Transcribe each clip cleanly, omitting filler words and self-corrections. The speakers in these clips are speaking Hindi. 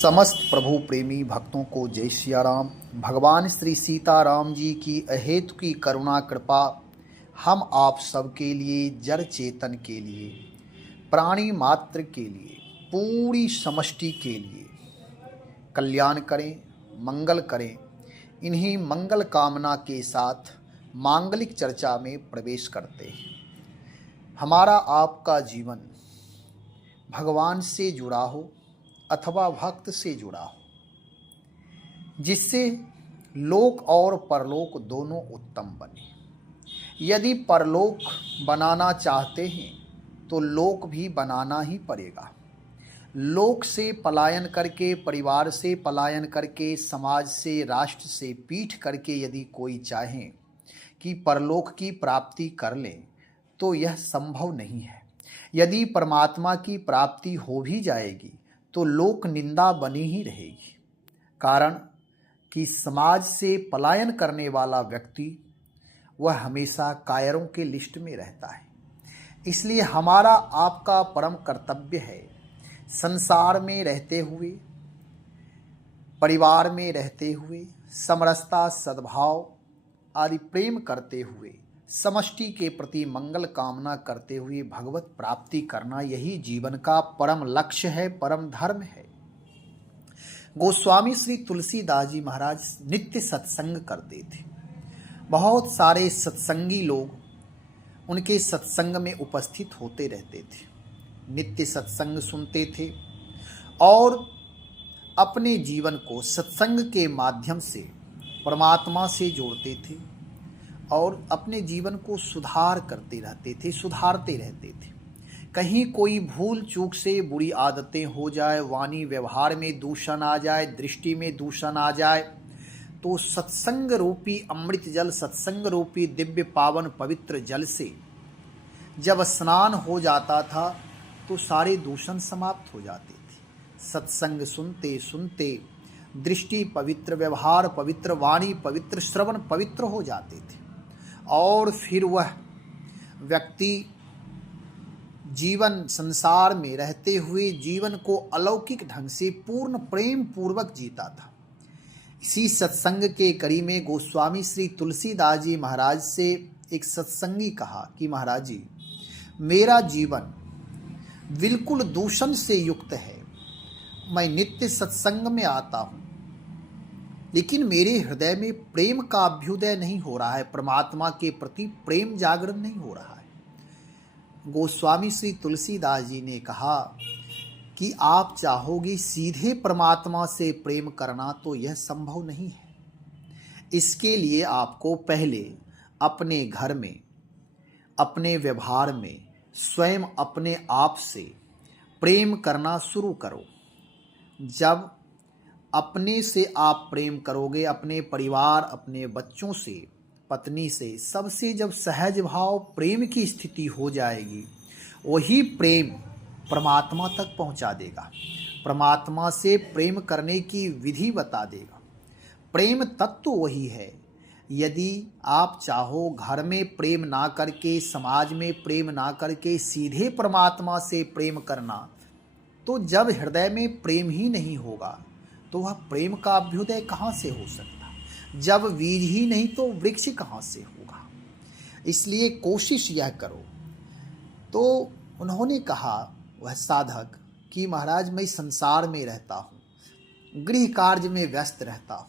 समस्त प्रभु प्रेमी भक्तों को जय सिया राम। भगवान श्री सीताराम जी की अहेतु की करुणा कृपा हम आप सब के लिए, जड़ चेतन के लिए, प्राणी मात्र के लिए, पूरी समष्टि के लिए कल्याण करें, मंगल करें। इन्हीं मंगल कामना के साथ मांगलिक चर्चा में प्रवेश करते हैं। हमारा आपका जीवन भगवान से जुड़ा हो अथवा भक्त से जुड़ा हो, जिससे लोक और परलोक दोनों उत्तम बने। यदि परलोक बनाना चाहते हैं तो लोक भी बनाना ही पड़ेगा। लोक से पलायन करके, परिवार से पलायन करके, समाज से, राष्ट्र से पीठ करके यदि कोई चाहे कि परलोक की प्राप्ति कर ले तो यह संभव नहीं है। यदि परमात्मा की प्राप्ति हो भी जाएगी तो लोक निंदा बनी ही रहेगी। कारण कि समाज से पलायन करने वाला व्यक्ति वह हमेशा कायरों के लिस्ट में रहता है। इसलिए हमारा आपका परम कर्तव्य है, संसार में रहते हुए, परिवार में रहते हुए, समरसता, सद्भाव आदि प्रेम करते हुए, समष्टि के प्रति मंगल कामना करते हुए भगवत प्राप्ति करना, यही जीवन का परम लक्ष्य है, परम धर्म है। गोस्वामी श्री तुलसीदास जी महाराज नित्य सत्संग करते थे। बहुत सारे सत्संगी लोग उनके सत्संग में उपस्थित होते रहते थे, नित्य सत्संग सुनते थे और अपने जीवन को सत्संग के माध्यम से परमात्मा से जोड़ते थे और अपने जीवन को सुधार करते रहते थे, सुधारते रहते थे। कहीं कोई भूल चूक से बुरी आदतें हो जाए, वाणी व्यवहार में दूषण आ जाए, दृष्टि में दूषण आ जाए, तो सत्संग रूपी अमृत जल, सत्संग रूपी दिव्य पावन पवित्र जल से जब स्नान हो जाता था तो सारे दूषण समाप्त हो जाते थे। सत्संग सुनते सुनते दृष्टि पवित्र, व्यवहार पवित्र, वाणी पवित्र, श्रवण पवित्र हो जाते थे और फिर वह व्यक्ति जीवन संसार में रहते हुए जीवन को अलौकिक ढंग से पूर्ण प्रेम पूर्वक जीता था। इसी सत्संग के कड़ी में गोस्वामी श्री तुलसीदास जी महाराज से एक सत्संगी कहा कि महाराज जी, मेरा जीवन बिल्कुल दूषण से युक्त है। मैं नित्य सत्संग में आता हूँ लेकिन मेरे हृदय में प्रेम का अभ्युदय नहीं हो रहा है, परमात्मा के प्रति प्रेम जागरण नहीं हो रहा है। गोस्वामी श्री तुलसीदास जी ने कहा कि आप चाहोगे सीधे परमात्मा से प्रेम करना तो यह संभव नहीं है। इसके लिए आपको पहले अपने घर में, अपने व्यवहार में स्वयं अपने आप से प्रेम करना शुरू करो। जब अपने से आप प्रेम करोगे, अपने परिवार, अपने बच्चों से, पत्नी से, सबसे जब सहज भाव प्रेम की स्थिति हो जाएगी, वही प्रेम परमात्मा तक पहुंचा देगा, परमात्मा से प्रेम करने की विधि बता देगा। प्रेम तत्व वही है। यदि आप चाहो घर में प्रेम ना करके, समाज में प्रेम ना करके सीधे परमात्मा से प्रेम करना, तो जब हृदय में प्रेम ही नहीं होगा तो वह प्रेम का अभ्युदय कहाँ से हो सकता? जब बीज ही नहीं तो वृक्ष कहाँ से होगा? इसलिए कोशिश यह करो। तो उन्होंने कहा, वह साधक, कि महाराज मैं संसार में रहता हूँ, गृह कार्य में व्यस्त रहता हूँ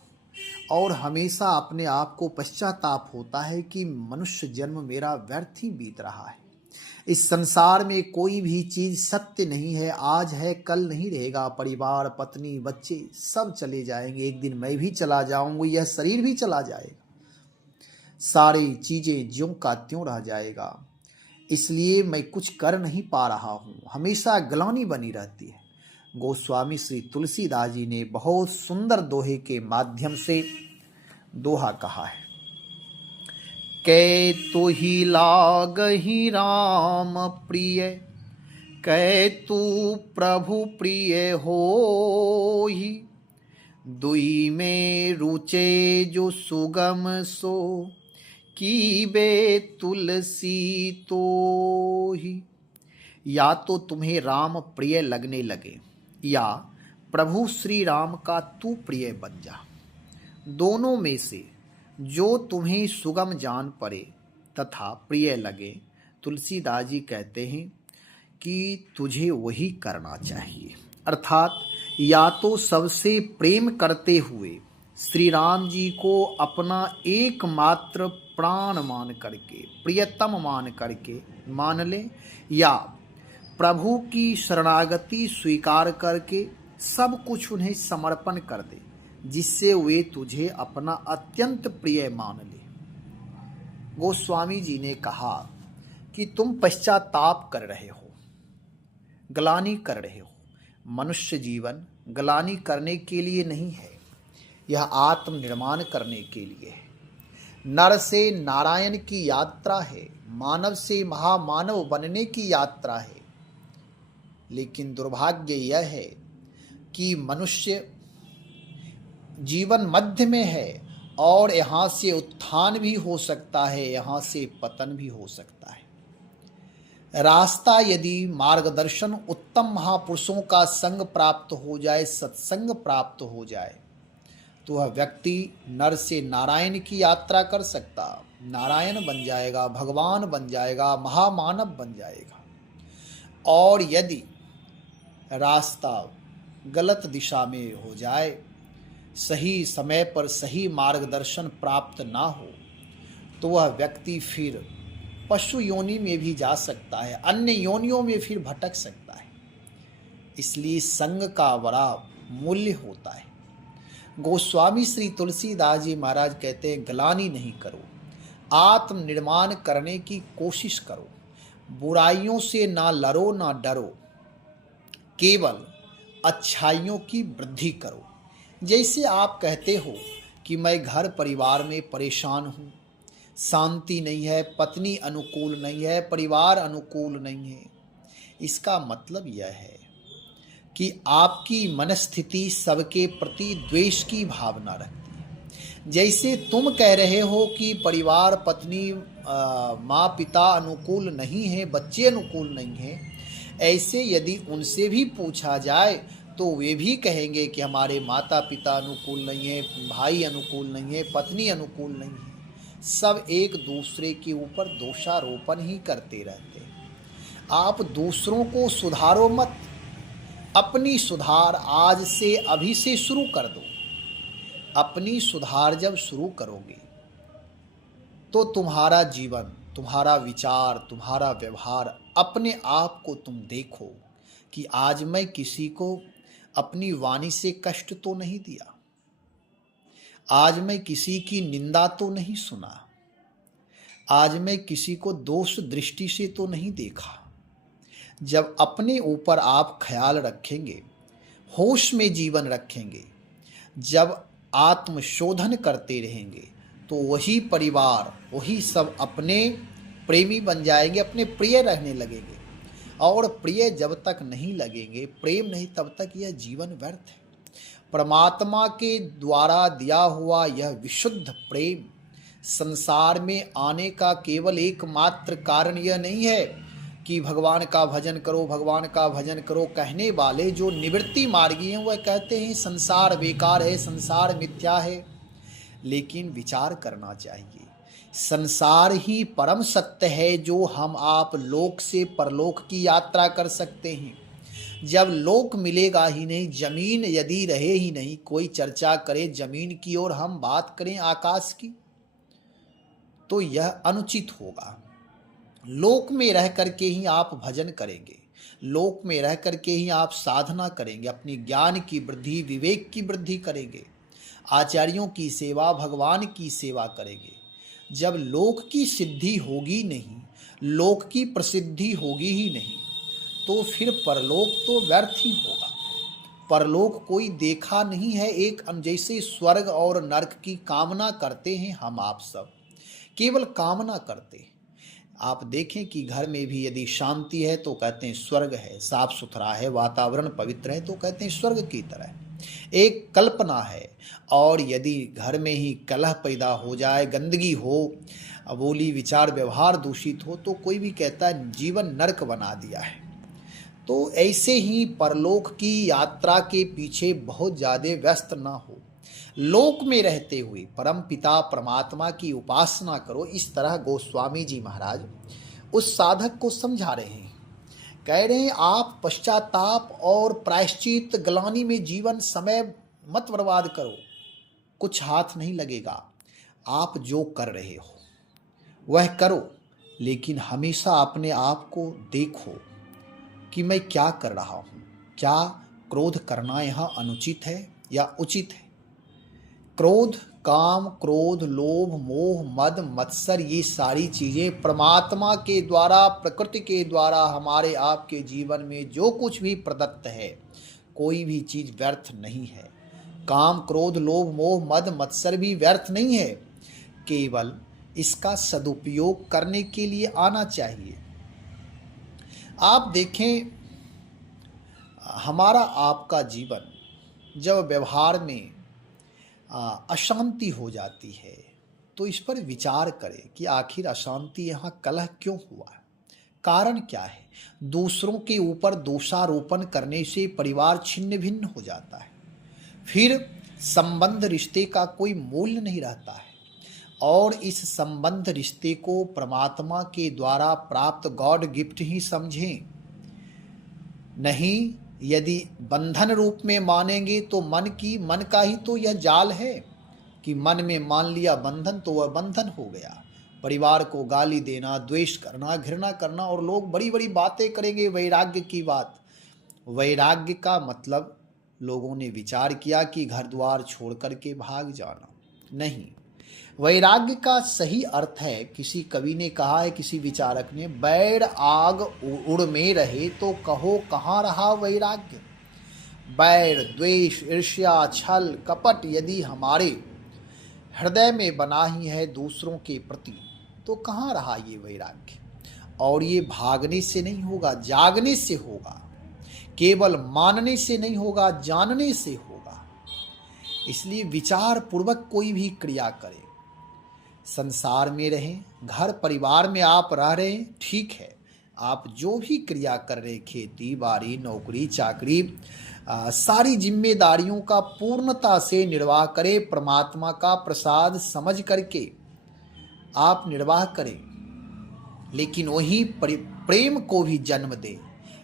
और हमेशा अपने आप को पश्चाताप होता है कि मनुष्य जन्म मेरा व्यर्थ ही बीत रहा है। इस संसार में कोई भी चीज सत्य नहीं है, आज है कल नहीं रहेगा। परिवार, पत्नी, बच्चे सब चले जाएंगे, एक दिन मैं भी चला जाऊंगा, यह शरीर भी चला जाएगा, सारी चीजें ज्यों का त्यों रह जाएगा। इसलिए मैं कुछ कर नहीं पा रहा हूँ, हमेशा ग्लानि बनी रहती है। गोस्वामी श्री तुलसीदास जी ने बहुत सुंदर दोहे के माध्यम से दोहा कहा है। कै तो ही लागहि राम प्रिय, कै तू प्रभु प्रिय होहि, दुई में रुचे जो सुगम सो, कीबे तुलसी तोहि। या तो तुम्हें राम प्रिय लगने लगे या प्रभु श्री राम का तू प्रिय बन जा। दोनों में से जो तुम्हें सुगम जान पड़े तथा प्रिय लगे, तुलसीदास जी कहते हैं कि तुझे वही करना चाहिए। अर्थात या तो सबसे प्रेम करते हुए श्री राम जी को अपना एकमात्र प्राण मान करके, प्रियतम मान करके मान ले, या प्रभु की शरणागति स्वीकार करके सब कुछ उन्हें समर्पण कर दे, जिससे वे तुझे अपना अत्यंत प्रिय मान ले। गोस्वामी जी ने कहा कि तुम पश्चाताप कर रहे हो, ग्लानि कर रहे हो। मनुष्य जीवन ग्लानि करने के लिए नहीं है, यह आत्मनिर्माण करने के लिए है। नर से नारायण की यात्रा है, मानव से महामानव बनने की यात्रा है। लेकिन दुर्भाग्य यह है कि मनुष्य जीवन मध्य में है, और यहाँ से उत्थान भी हो सकता है, यहाँ से पतन भी हो सकता है। रास्ता यदि मार्गदर्शन उत्तम महापुरुषों का संग प्राप्त हो जाए, सत्संग प्राप्त हो जाए, तो वह व्यक्ति नर से नारायण की यात्रा कर सकता, नारायण बन जाएगा, भगवान बन जाएगा, महामानव बन जाएगा। और यदि रास्ता गलत दिशा में हो जाए, सही समय पर सही मार्गदर्शन प्राप्त ना हो, तो वह व्यक्ति फिर पशु योनि में भी जा सकता है, अन्य योनियों में फिर भटक सकता है। इसलिए संग का बड़ा मूल्य होता है। गोस्वामी श्री तुलसीदास जी महाराज कहते हैं, ग्लानि नहीं करो, आत्मनिर्माण करने की कोशिश करो, बुराइयों से ना लड़ो ना डरो, केवल अच्छाइयों की वृद्धि करो। जैसे आप कहते हो कि मैं घर परिवार में परेशान हूँ, शांति नहीं है, पत्नी अनुकूल नहीं है, परिवार अनुकूल नहीं है, इसका मतलब यह है कि आपकी मनस्थिति सबके प्रति द्वेष की भावना रखती है। जैसे तुम कह रहे हो कि परिवार, पत्नी, माँ पिता अनुकूल नहीं है, बच्चे अनुकूल नहीं हैं, ऐसे यदि उनसे भी पूछा जाए तो वे भी कहेंगे कि हमारे माता पिता अनुकूल नहीं है, भाई अनुकूल नहीं है, पत्नी अनुकूल नहीं है। सब एक दूसरे के ऊपर दोषारोपण ही करते रहते हैं। आप दूसरों को सुधारो मत, अपनी सुधार आज से अभी से शुरू कर दो। अपनी सुधार जब शुरू करोगे तो तुम्हारा जीवन, तुम्हारा विचार, तुम्हारा व्यवहार, अपने आप को तुम देखो कि आज मैं किसी को अपनी वाणी से कष्ट तो नहीं दिया, आज मैं किसी की निंदा तो नहीं सुना, आज मैं किसी को दोष दृष्टि से तो नहीं देखा। जब अपने ऊपर आप ख्याल रखेंगे, होश में जीवन रखेंगे, जब आत्मशोधन करते रहेंगे, तो वही परिवार, वही सब अपने प्रेमी बन जाएंगे, अपने प्रिय रहने लगेंगे। और प्रिय जब तक नहीं लगेंगे, प्रेम नहीं, तब तक यह जीवन व्यर्थ है। परमात्मा के द्वारा दिया हुआ यह विशुद्ध प्रेम संसार में आने का केवल एकमात्र कारण यह नहीं है कि भगवान का भजन करो, भगवान का भजन करो। कहने वाले जो निवृत्ति मार्गी हैं वह कहते हैं संसार बेकार है, संसार मिथ्या है। लेकिन विचार करना चाहिए, संसार ही परम सत्य है जो हम आप लोक से परलोक की यात्रा कर सकते हैं। जब लोक मिलेगा ही नहीं, जमीन यदि रहे ही नहीं, कोई चर्चा करे जमीन की और हम बात करें आकाश की, तो यह अनुचित होगा। लोक में रह करके ही आप भजन करेंगे, लोक में रह करके ही आप साधना करेंगे, अपनी ज्ञान की वृद्धि, विवेक की वृद्धि करेंगे, आचार्यों की सेवा, भगवान की सेवा करेंगे। जब लोक की सिद्धि होगी नहीं, लोक की प्रसिद्धि होगी ही नहीं, तो फिर परलोक तो व्यर्थ ही होगा। परलोक कोई देखा नहीं है। एक जैसे स्वर्ग और नरक की कामना करते हैं हम आप सब, केवल कामना करते हैं। आप देखें कि घर में भी यदि शांति है तो कहते हैं स्वर्ग है, साफ सुथरा है, वातावरण पवित्र है तो कहते हैं स्वर्ग की तरह, एक कल्पना है। और यदि घर में ही कलह पैदा हो जाए, गंदगी हो, बोली विचार व्यवहार दूषित हो, तो कोई भी कहता है जीवन नरक बना दिया है। तो ऐसे ही परलोक की यात्रा के पीछे बहुत ज़्यादा व्यस्त ना हो, लोक में रहते हुए परम पिता परमात्मा की उपासना करो। इस तरह गोस्वामी जी महाराज उस साधक को समझा रहे हैं। कह रहे हैं आप पश्चाताप और प्रायश्चित ग्लानि में जीवन समय मत बर्बाद करो, कुछ हाथ नहीं लगेगा। आप जो कर रहे हो वह करो, लेकिन हमेशा अपने आप को देखो कि मैं क्या कर रहा हूँ। क्या क्रोध करना यहाँ अनुचित है या उचित है? क्रोध, काम, क्रोध, लोभ, मोह, मद, मत्सर, ये सारी चीज़ें परमात्मा के द्वारा, प्रकृति के द्वारा हमारे आपके जीवन में जो कुछ भी प्रदत्त है, कोई भी चीज़ व्यर्थ नहीं है। काम, क्रोध, लोभ, मोह, मद, मत्सर भी व्यर्थ नहीं है, केवल इसका सदुपयोग करने के लिए आना चाहिए। आप देखें, हमारा आपका जीवन जब व्यवहार में अशांति हो जाती है तो इस पर विचार करें कि आखिर अशांति यहाँ कलह क्यों हुआ, कारण क्या है। दूसरों के ऊपर दोषारोपण करने से परिवार छिन्न भिन्न हो जाता है, फिर संबंध रिश्ते का कोई मूल्य नहीं रहता है। और इस संबंध रिश्ते को परमात्मा के द्वारा प्राप्त गॉड गिफ्ट ही समझें, नहीं यदि बंधन रूप में मानेंगे तो मन का ही तो यह जाल है कि मन में मान लिया बंधन तो वह बंधन हो गया। परिवार को गाली देना, द्वेष करना, घृणा करना, और लोग बड़ी बड़ी बातें करेंगे वैराग्य की बात। वैराग्य का मतलब लोगों ने विचार किया कि घर द्वार छोड़ करके भाग जाना, नहीं। वैराग्य का सही अर्थ है, किसी कवि ने कहा है, किसी विचारक ने, बैर आग उड़ में रहे तो कहो कहाँ रहा वैराग्य। बैर, द्वेष, ईर्ष्या, छल, कपट यदि हमारे हृदय में बना ही है दूसरों के प्रति, तो कहाँ रहा ये वैराग्य। और ये भागने से नहीं होगा, जागने से होगा। केवल मानने से नहीं होगा, जानने से होगा। इसलिए विचार पूर्वक कोई भी क्रिया करें। संसार में रहें, घर परिवार में आप रह रहे हैं, ठीक है। आप जो भी क्रिया कर रहे, खेती बाड़ी, नौकरी चाकरी, सारी जिम्मेदारियों का पूर्णता से निर्वाह करें। परमात्मा का प्रसाद समझ करके आप निर्वाह करें, लेकिन वही प्रेम को भी जन्म दें,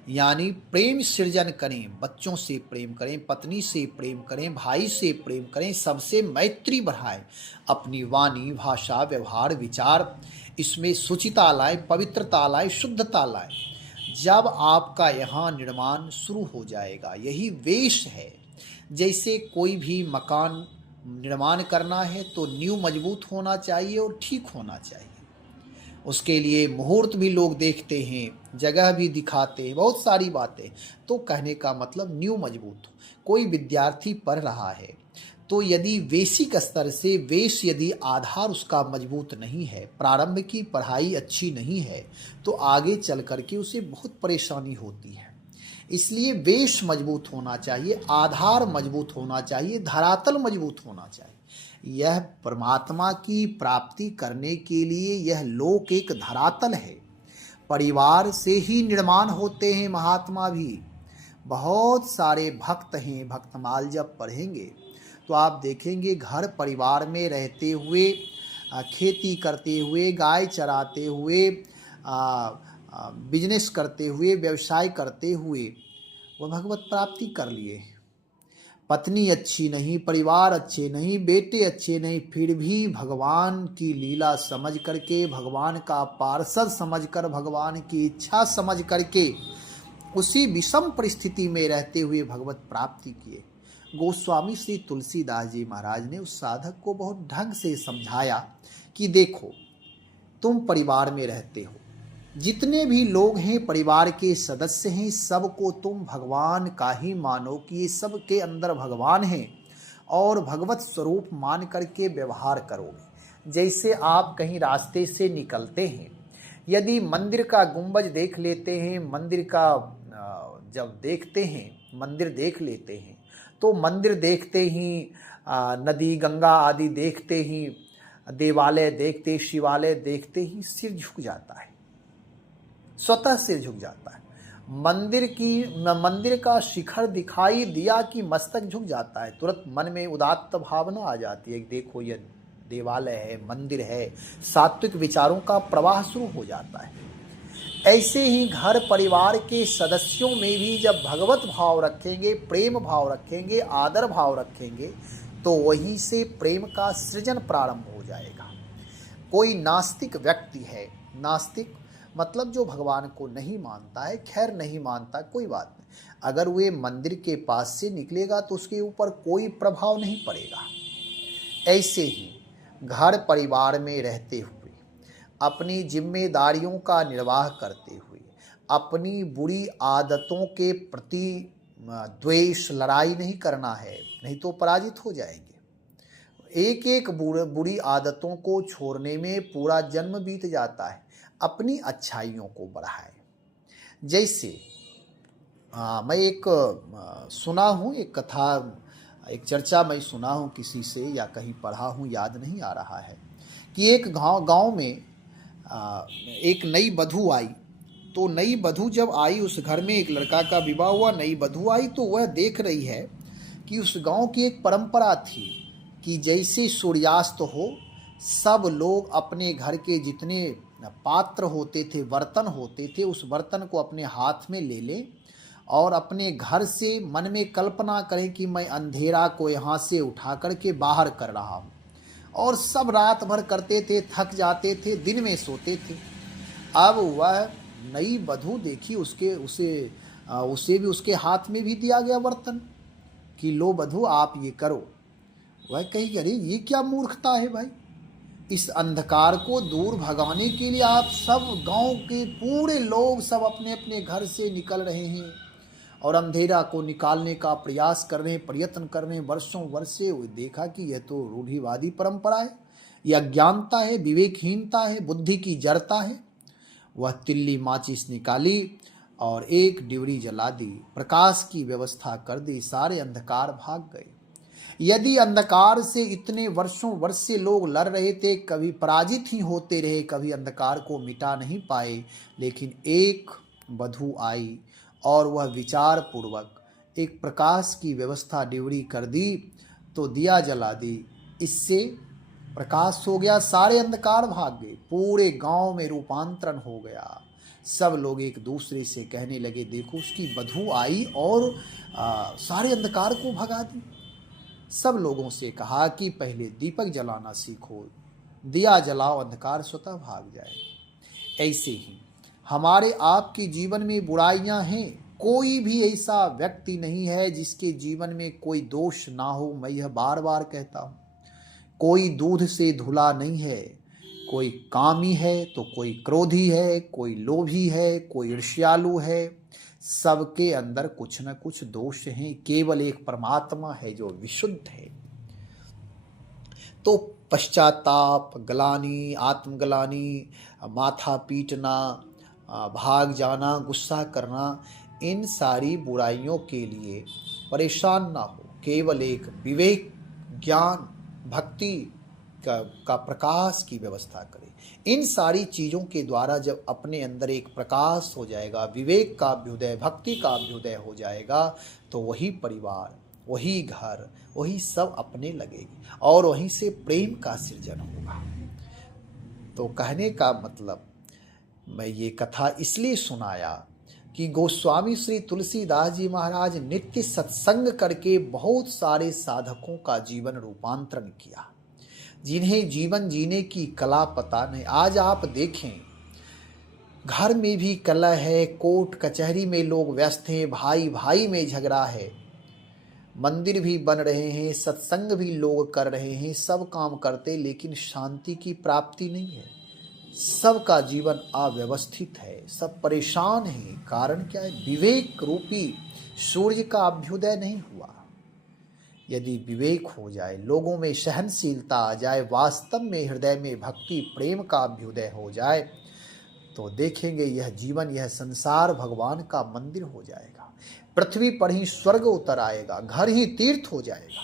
यानी प्रेम सृजन करें। बच्चों से प्रेम करें, पत्नी से प्रेम करें, भाई से प्रेम करें, सबसे मैत्री बढ़ाएं। अपनी वाणी, भाषा, व्यवहार, विचार, इसमें शुचिता लाएं, पवित्रता लाएं, शुद्धता लाएं। जब आपका यहाँ निर्माण शुरू हो जाएगा, यही वेश है। जैसे कोई भी मकान निर्माण करना है तो नींव मजबूत होना चाहिए और ठीक होना चाहिए। उसके लिए मुहूर्त भी लोग देखते हैं, जगह भी दिखाते हैं, बहुत सारी बातें। तो कहने का मतलब नींव मजबूत हो। कोई विद्यार्थी पढ़ रहा है तो यदि बेसिक स्तर से वेश, यदि आधार उसका मजबूत नहीं है, प्रारंभ की पढ़ाई अच्छी नहीं है, तो आगे चल करके उसे बहुत परेशानी होती है। इसलिए वेश मजबूत होना चाहिए, आधार मजबूत होना चाहिए, धरातल मजबूत होना चाहिए। यह परमात्मा की प्राप्ति करने के लिए यह लोक एक धरातल है। परिवार से ही निर्माण होते हैं महात्मा भी। बहुत सारे भक्त हैं, भक्तमाल जब पढ़ेंगे तो आप देखेंगे घर परिवार में रहते हुए, खेती करते हुए, गाय चराते हुए, बिजनेस करते हुए, व्यवसाय करते हुए वह भगवत प्राप्ति कर लिए। पत्नी अच्छी नहीं, परिवार अच्छे नहीं, बेटे अच्छे नहीं, फिर भी भगवान की लीला समझ करके, भगवान का पार्षद समझकर, भगवान की इच्छा समझ करके उसी विषम परिस्थिति में रहते हुए भगवत प्राप्ति किए। गोस्वामी श्री तुलसीदास जी महाराज ने उस साधक को बहुत ढंग से समझाया कि देखो, तुम परिवार में रहते हो, जितने भी लोग हैं परिवार के सदस्य हैं, सबको तुम भगवान का ही मानो कि ये सब के अंदर भगवान हैं, और भगवत स्वरूप मान करके व्यवहार करोगे। जैसे आप कहीं रास्ते से निकलते हैं, यदि मंदिर का गुंबज देख लेते हैं, मंदिर का जब देखते हैं, मंदिर देख लेते हैं, तो मंदिर देखते ही, नदी गंगा आदि देखते ही, देवालय देखते, शिवालय देखते ही सिर झुक जाता है, स्वतः सिर झुक जाता है। मंदिर का शिखर दिखाई दिया कि मस्तक झुक जाता है, तुरंत मन में उदात्त भावना आ जाती है कि देखो यह देवालय है, मंदिर है, सात्विक विचारों का प्रवाह शुरू हो जाता है। ऐसे ही घर परिवार के सदस्यों में भी जब भगवत भाव रखेंगे, प्रेम भाव रखेंगे, आदर भाव रखेंगे, तो वहीं से प्रेम का सृजन प्रारंभ हो जाएगा। कोई नास्तिक व्यक्ति है, नास्तिक मतलब जो भगवान को नहीं मानता है, खैर नहीं मानता कोई बात नहीं, अगर वे मंदिर के पास से निकलेगा तो उसके ऊपर कोई प्रभाव नहीं पड़ेगा। ऐसे ही घर परिवार में रहते हुए, अपनी जिम्मेदारियों का निर्वाह करते हुए, अपनी बुरी आदतों के प्रति द्वेष, लड़ाई नहीं करना है, नहीं तो पराजित हो जाएंगे। एक एक बुरी आदतों को छोड़ने में पूरा जन्म बीत जाता है। अपनी अच्छाइयों को बढ़ाएं। जैसे मैं एक सुना हूँ, एक कथा, एक चर्चा मैं सुना हूँ किसी से या कहीं पढ़ा हूँ, याद नहीं आ रहा है, कि एक गांव में एक नई वधू आई। तो नई वधू जब आई, उस घर में एक लड़का का विवाह हुआ, नई वधू आई तो वह देख रही है कि उस गांव की एक परंपरा थी कि जैसे सूर्यास्त हो, सब लोग अपने घर के जितने पात्र होते थे, बर्तन होते थे, उस बर्तन को अपने हाथ में ले लें और अपने घर से मन में कल्पना करें कि मैं अंधेरा को यहाँ से उठा करके बाहर कर रहा हूँ। और सब रात भर करते थे, थक जाते थे, दिन में सोते थे। अब वह नई वधू देखी, उसे भी उसके हाथ में भी दिया गया बर्तन कि लो वधू आप ये करो। वह कही अरे ये क्या मूर्खता है भाई, इस अंधकार को दूर भगाने के लिए आप सब गांव के पूरे लोग सब अपने अपने घर से निकल रहे हैं और अंधेरा को निकालने का प्रयास कर रहे हैं, प्रयत्न कर रहे हैं वर्षों वर्षे। देखा कि यह तो रूढ़िवादी परंपरा है, यह अज्ञानता है, विवेकहीनता है, बुद्धि की जड़ता है। वह तिल्ली माचिस निकाली और एक डिवरी जला दी, प्रकाश की व्यवस्था कर दी, सारे अंधकार भाग गए। यदि अंधकार से इतने वर्षों वर्ष से लोग लड़ रहे थे, कभी पराजित ही होते रहे, कभी अंधकार को मिटा नहीं पाए, लेकिन एक वधू आई और वह विचार पूर्वक एक प्रकाश की व्यवस्था डिवरी कर दी, तो दिया जला दी, इससे प्रकाश हो गया, सारे अंधकार भाग गए, पूरे गांव में रूपांतरण हो गया। सब लोग एक दूसरे से कहने लगे देखो उसकी वधू आई और सारे अंधकार को भगा दी। सब लोगों से कहा कि पहले दीपक जलाना सीखो, दिया जलाओ, अंधकार स्वतः भाग जाए। ऐसे ही हमारे आपके जीवन में बुराइयां हैं, कोई भी ऐसा व्यक्ति नहीं है जिसके जीवन में कोई दोष ना हो। मैं यह बार बार कहता हूँ, कोई दूध से धुला नहीं है, कोई कामी है तो कोई क्रोधी है, कोई लोभी है, कोई ईर्ष्यालु है, सबके अंदर कुछ न कुछ दोष हैं। केवल एक परमात्मा है जो विशुद्ध है। तो पश्चाताप, ग्लानि, आत्मग्लानि, माथा पीटना, भाग जाना, गुस्सा करना, इन सारी बुराइयों के लिए परेशान ना हो। केवल एक विवेक, ज्ञान, भक्ति का प्रकाश की व्यवस्था करें। इन सारी चीज़ों के द्वारा जब अपने अंदर एक प्रकाश हो जाएगा, विवेक का अभ्युदय, भक्ति का अभ्युदय हो जाएगा, तो वही परिवार, वही घर, वही सब अपने लगेगी और वहीं से प्रेम का सृजन होगा। तो कहने का मतलब, मैं ये कथा इसलिए सुनाया कि गोस्वामी श्री तुलसीदास जी महाराज नित्य सत्संग करके बहुत सारे साधकों का जीवन रूपांतरण किया, जिन्हें जीवन जीने की कला पता नहीं। आज आप देखें, घर में भी कलह है, कोर्ट कचहरी में लोग व्यस्त हैं, भाई भाई में झगड़ा है, मंदिर भी बन रहे हैं, सत्संग भी लोग कर रहे हैं, सब काम करते, लेकिन शांति की प्राप्ति नहीं है। सबका जीवन अव्यवस्थित है, सब परेशान हैं। कारण क्या है? विवेक रूपी सूर्य का अभ्युदय नहीं हुआ। यदि विवेक हो जाए, लोगों में सहनशीलता आ जाए, वास्तव में हृदय में भक्ति प्रेम का अभ्युदय हो जाए, तो देखेंगे यह जीवन, यह संसार भगवान का मंदिर हो जाएगा। पृथ्वी पर ही स्वर्ग उतर आएगा, घर ही तीर्थ हो जाएगा।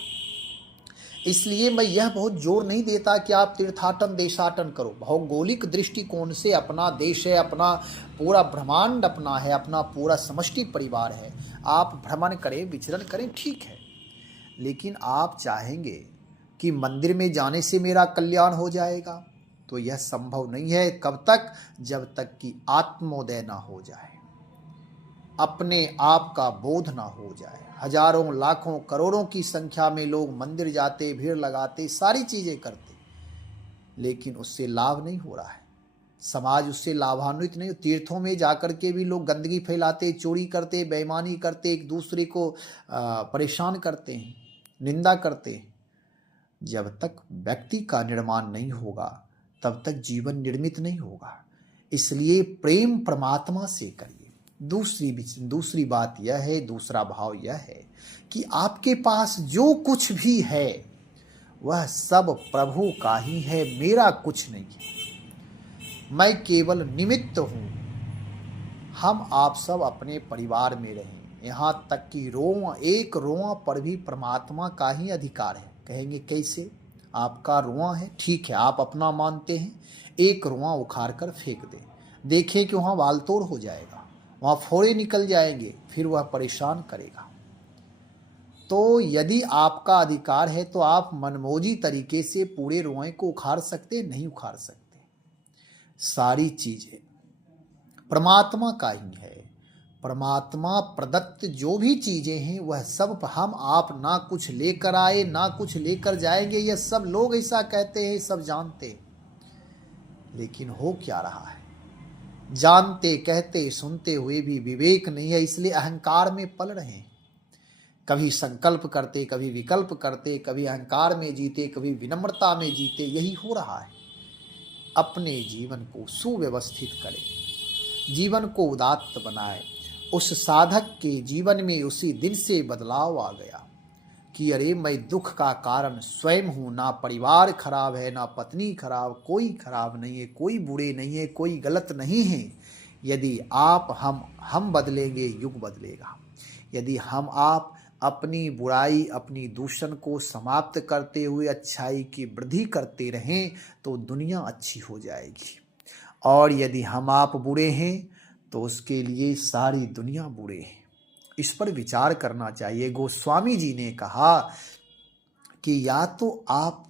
इसलिए मैं यह बहुत जोर नहीं देता कि आप तीर्थाटन देशाटन करो। भौगोलिक दृष्टिकोण से अपना देश है, अपना पूरा ब्रह्मांड अपना है, अपना पूरा समष्टि परिवार है। आप भ्रमण करें, विचरण करें, ठीक है। लेकिन आप चाहेंगे कि मंदिर में जाने से मेरा कल्याण हो जाएगा, तो यह संभव नहीं है। कब तक? जब तक कि आत्मोदय ना हो जाए, अपने आप का बोध ना हो जाए। हजारों लाखों करोड़ों की संख्या में लोग मंदिर जाते, भीड़ लगाते, सारी चीजें करते, लेकिन उससे लाभ नहीं हो रहा है। समाज उससे लाभान्वित नहीं। तीर्थों में जाकर के भी लोग गंदगी फैलाते, चोरी करते, बेईमानी करते, एक दूसरे को परेशान करते हैं, निंदा करते हैं। जब तक व्यक्ति का निर्माण नहीं होगा तब तक जीवन निर्मित नहीं होगा। इसलिए प्रेम परमात्मा से करिए। दूसरी बात यह है, दूसरा भाव यह है कि आपके पास जो कुछ भी है वह सब प्रभु का ही है, मेरा कुछ नहीं है। मैं केवल निमित्त हूं। हम आप सब अपने परिवार में रहें, यहाँ तक कि रोआ, एक रोआ पर भी परमात्मा का ही अधिकार है। कहेंगे कैसे? आपका रोआ है, ठीक है, आप अपना मानते हैं, एक रोआ उखाड़ कर फेंक दें, देखें कि वहाँ वालतोड़ हो जाएगा, वहाँ फोड़े निकल जाएंगे, फिर वह परेशान करेगा। तो यदि आपका अधिकार है तो आप मनमौजी तरीके से पूरे रोए को उखाड़ सकते? नहीं उखाड़ सकते। सारी चीजें परमात्मा का ही है। परमात्मा प्रदत्त जो भी चीजें हैं वह सब हम आप ना कुछ लेकर आए, ना कुछ लेकर जाएंगे। यह सब लोग ऐसा कहते हैं, सब जानते हैं, लेकिन हो क्या रहा है? जानते, कहते, सुनते हुए भी विवेक नहीं है, इसलिए अहंकार में पल रहे हैं। कभी संकल्प करते, कभी विकल्प करते, कभी अहंकार में जीते, कभी विनम्रता में जीते। यही हो रहा है। अपने जीवन को सुव्यवस्थित करें, जीवन को उदात्त बनाए। उस साधक के जीवन में उसी दिन से बदलाव आ गया कि अरे मैं दुख का कारण स्वयं हूँ। ना परिवार खराब है, ना पत्नी खराब, कोई खराब नहीं है, कोई बुरे नहीं है, कोई गलत नहीं है। यदि आप हम बदलेंगे, युग बदलेगा। यदि हम आप अपनी बुराई, अपनी दूषण को समाप्त करते हुए अच्छाई की वृद्धि करते रहें तो दुनिया अच्छी हो जाएगी। और यदि हम आप बुरे हैं तो उसके लिए सारी दुनिया बुरे है। इस पर विचार करना चाहिए। गोस्वामी जी ने कहा कि या तो आप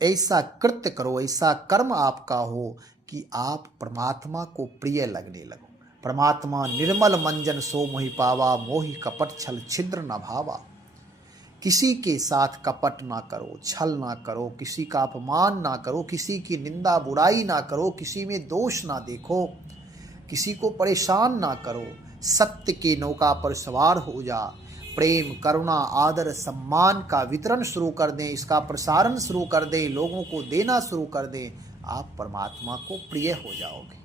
ऐसा कृत्य करो, ऐसा कर्म आपका हो कि आप परमात्मा को प्रिय लगने लगो। परमात्मा निर्मल मंजन सो मोहि पावा, मोहि कपट छल छिद्र न भावा। किसी के साथ कपट ना करो, छल ना करो, किसी का अपमान ना करो, किसी की निंदा बुराई ना करो, किसी में दोष ना देखो, किसी को परेशान ना करो। सत्य के नौका पर सवार हो जा। प्रेम, करुणा, आदर, सम्मान का वितरण शुरू कर दें, इसका प्रसारण शुरू कर दें, लोगों को देना शुरू कर दें। आप परमात्मा को प्रिय हो जाओगे।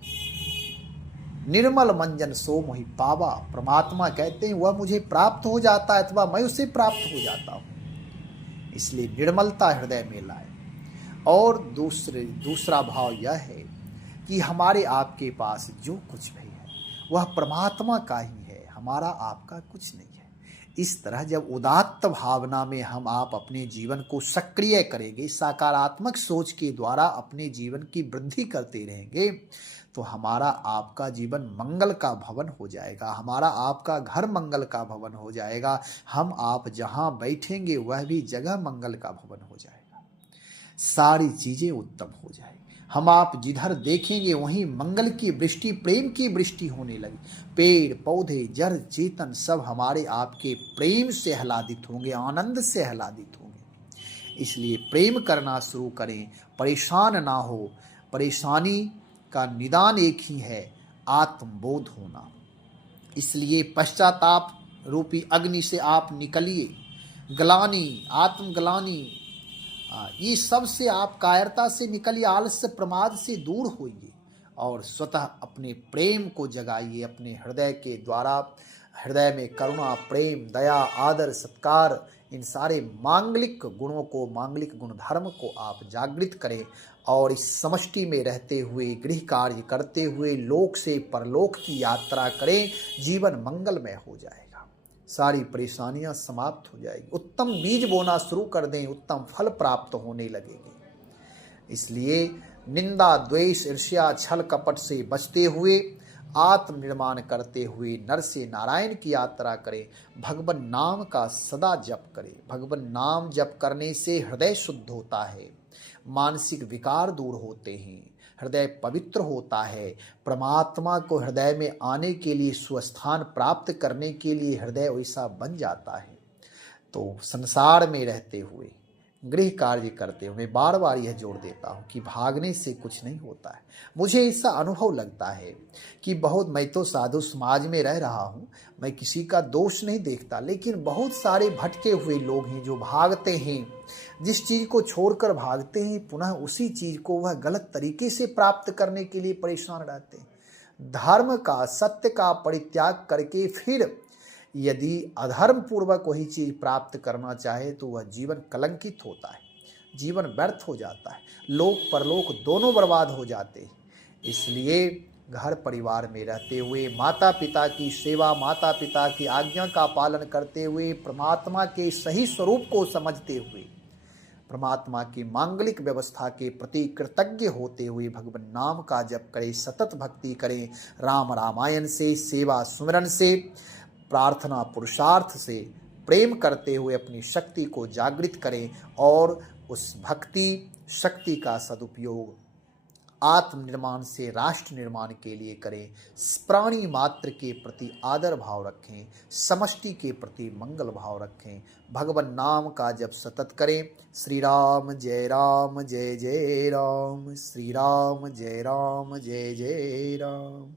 निर्मल मंजन सो मोहि पावा। परमात्मा कहते हैं वह मुझे प्राप्त हो जाता है अथवा मैं उसे प्राप्त हो जाता हूँ। इसलिए निर्मलता हृदय में लाए। और दूसरा भाव यह है कि हमारे आपके पास जो कुछ भी है वह परमात्मा का ही है, हमारा आपका कुछ नहीं है। इस तरह जब उदात्त भावना में हम आप अपने जीवन को सक्रिय करेंगे, सकारात्मक सोच के द्वारा अपने जीवन की वृद्धि करते रहेंगे, तो हमारा आपका जीवन मंगल का भवन हो जाएगा, हमारा आपका घर मंगल का भवन हो जाएगा। हम आप जहाँ बैठेंगे वह भी जगह मंगल का भवन हो जाएगा। सारी चीजें उत्तम हो जाएगी। हम आप जिधर देखेंगे वहीं मंगल की वृष्टि, प्रेम की वृष्टि होने लगी। पेड़ पौधे जड़ चेतन सब हमारे आपके प्रेम से आह्लादित होंगे, आनंद से आह्लादित होंगे। इसलिए प्रेम करना शुरू करें, परेशान ना हो। परेशानी का निदान एक ही है, आत्मबोध होना। इसलिए पश्चाताप रूपी अग्नि से आप निकलिए। ग्लानि, आत्मग्लानि, ये सब से आप कायरता से निकलिए, आलस्य प्रमाद से दूर होइए और स्वतः अपने प्रेम को जगाइए। अपने हृदय के द्वारा हृदय में करुणा, प्रेम, दया, आदर, सत्कार, इन सारे मांगलिक गुणों को, मांगलिक गुणधर्म को आप जागृत करें और इस समष्टि में रहते हुए, गृह कार्य करते हुए लोक से परलोक की यात्रा करें। जीवन मंगलमय हो जाएगा। सारी परेशानियां समाप्त हो जाएगी। उत्तम बीज बोना शुरू कर दें, उत्तम फल प्राप्त होने लगेंगे। इसलिए निंदा, द्वेष, ईर्ष्या, छल कपट से बचते हुए, आत्मनिर्माण करते हुए नर से नारायण की यात्रा करें। भगवान नाम का सदा जप करें। भगवान नाम जप करने से हृदय शुद्ध होता है, मानसिक विकार दूर होते हैं, हृदय पवित्र होता है। परमात्मा को हृदय में आने के लिए, स्वस्थान प्राप्त करने के लिए हृदय वैसा बन जाता है। तो संसार में रहते हुए, गृह कार्य करते हुए मैं बार बार यह जोड़ देता हूँ कि भागने से कुछ नहीं होता है। मुझे ऐसा अनुभव लगता है कि मैं तो साधु समाज में रह रहा हूँ, मैं किसी का दोष नहीं देखता, लेकिन बहुत सारे भटके हुए लोग हैं जो भागते हैं, जिस चीज़ को छोड़कर भागते हैं पुनः उसी चीज़ को वह गलत तरीके से प्राप्त करने के लिए परेशान रहते हैं। धर्म का, सत्य का परित्याग करके फिर यदि अधर्म पूर्वक वही चीज प्राप्त करना चाहे तो वह जीवन कलंकित होता है, जीवन व्यर्थ हो जाता है, लोक परलोक दोनों बर्बाद हो जाते हैं। इसलिए घर परिवार में रहते हुए माता पिता की सेवा, माता पिता की आज्ञा का पालन करते हुए, परमात्मा के सही स्वरूप को समझते हुए, परमात्मा की मांगलिक व्यवस्था के प्रति कृतज्ञ होते हुए भगवान नाम का जप करें, सतत भक्ति करें। राम रामायण से, सेवा सुमिरन से, प्रार्थना पुरुषार्थ से प्रेम करते हुए अपनी शक्ति को जागृत करें और उस भक्ति शक्ति का सदुपयोग आत्मनिर्माण से राष्ट्र निर्माण के लिए करें। प्राणी मात्र के प्रति आदर भाव रखें, समष्टि के प्रति मंगल भाव रखें। भगवान नाम का जप सतत करें। श्री राम जय राम जय जय राम, श्री राम जय जय राम।